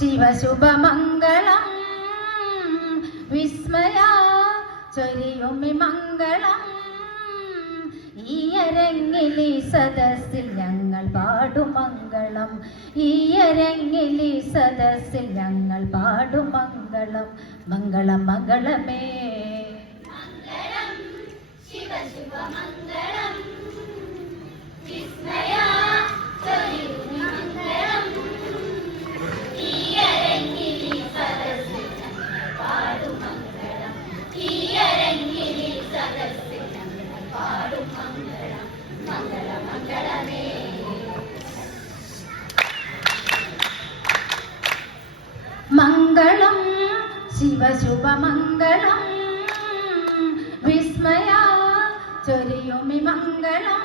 ശിവശുഭമംഗളം. വിസ്മയ ചൊരിയുമി മംഗളം. ഈ അരങ്ങിലി സദസ്സിൽ ഞങ്ങൾ പാടുമംഗളം ഈ അരങ്ങിലി സദസ്സിൽ ഞങ്ങൾ പാടുമംഗളം മംഗളം. മംഗളമേ. മംഗളം ശിവശുഭമംഗളം. വിസ്മയ ചൊരിയുമി മംഗളം.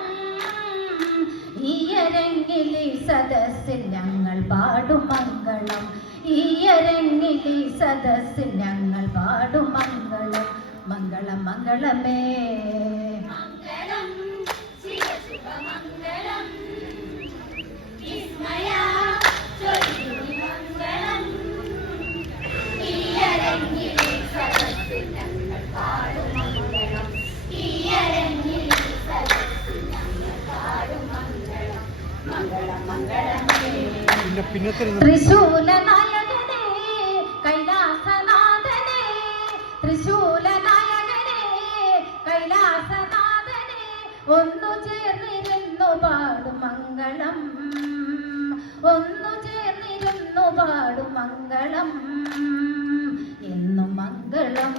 ഈയരങ്ങിലി സദസ്സിൽ ഞങ്ങൾ പാടും മംഗളം. ഈ അരങ്ങിലി സദസ്സിൽ ഞങ്ങൾ പാടും മംഗളം. മംഗളം മംഗളമേ. ത്രിശൂല നായകനെ കൈലാസനാഥനെ ത്രിശൂല നായകനെ കൈലാസനാഥനെ ചേർന്നിരുന്നു പാടും മംഗളം. ഒന്നു ചേർന്നിരുന്നു പാടും മംഗളം. എന്നും മംഗളം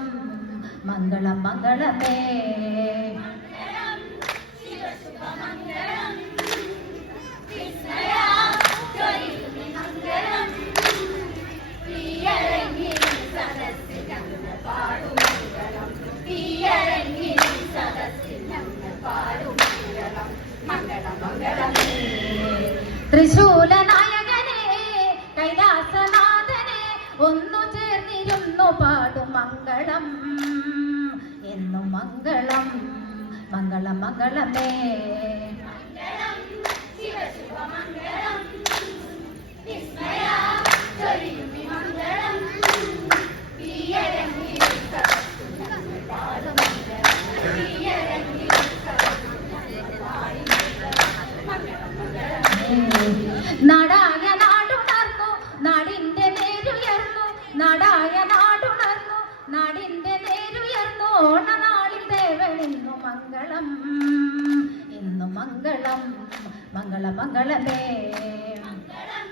മംഗളം മംഗളമേ. ത്രിശൂല നായകനെ കൈലാസനാഥനെ ഒന്നു ചേർന്നിരുന്നു പാടും മംഗളം. എന്നും മംഗളം മംഗളം മംഗളമേ. നാടായ ഓണനാളിൽ ദേവൻ ഇന്നു മംഗളം ഇന്നു മംഗളം മംഗള മംഗളമേ. മംഗളം.